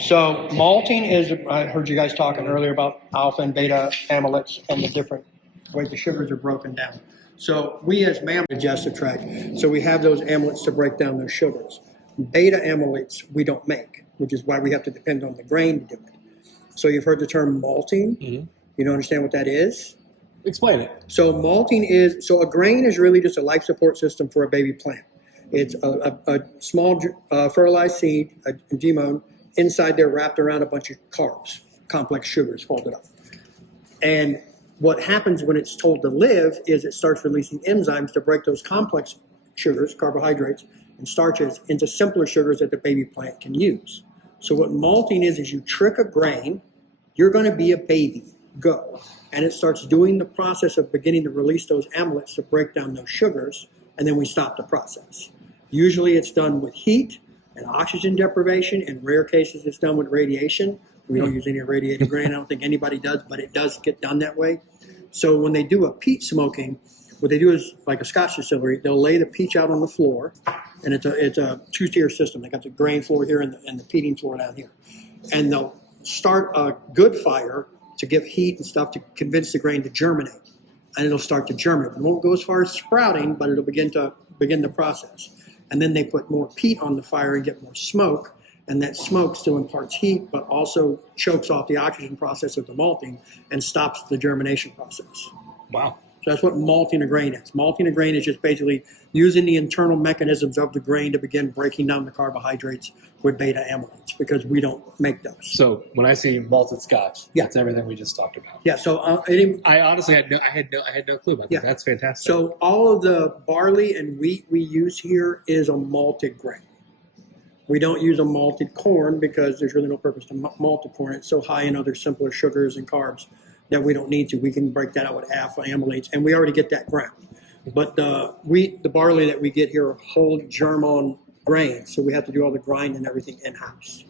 So malting is, I heard you guys talking earlier about alpha and beta amylates and the different ways the sugars are broken down. So we as mammals digestive tract, so we have those amylates to break down those sugars. Beta amylates we don't make, which is why we have to depend on the grain to do it. So you've heard the term malting. Mm-hmm. You don't understand what that is? Explain it. So malting is, so a grain is really just a life support system for a baby plant. It's a small fertilized seed, a genome, inside there wrapped around a bunch of carbs, complex sugars folded up. And what happens when it's told to live is it starts releasing enzymes to break those complex sugars, carbohydrates, and starches into simpler sugars that the baby plant can use. So what malting is you trick a grain, you're going to be a baby, go. And it starts doing the process of beginning to release those amylates to break down those sugars, and then we stop the process. Usually it's done with heat and oxygen deprivation. In rare cases, it's done with radiation. We don't use any irradiated grain. I don't think anybody does, but it does get done that way. So when they do a peat smoking, what they do is, like a Scotch distillery, they'll lay the peach out on the floor, and it's a two-tier system. They got the grain floor here and the peating floor down here. And they'll start a good fire to give heat and stuff to convince the grain to germinate. And it'll start to germinate. It won't go as far as sprouting, but it'll begin the process. And then they put more peat on the fire and get more smoke, and that smoke still imparts heat, but also chokes off the oxygen process of the malting and stops the germination process. Wow. So that's what malting a grain is. Malting a grain is just basically using the internal mechanisms of the grain to begin breaking down the carbohydrates with beta amylates, because we don't make those. So when I see malted scotch, that's everything we just talked about. Yeah. So I honestly had no clue about that. That's fantastic. So all of the barley and wheat we use here is a malted grain. We don't use a malted corn because there's really no purpose to malt the corn. It's so high in other simpler sugars and carbs that we don't need to. We can break that out with alpha amylates, and we already get that ground. But the wheat, the barley that we get here are whole germ on grains, so we have to do all the grind and everything in-house.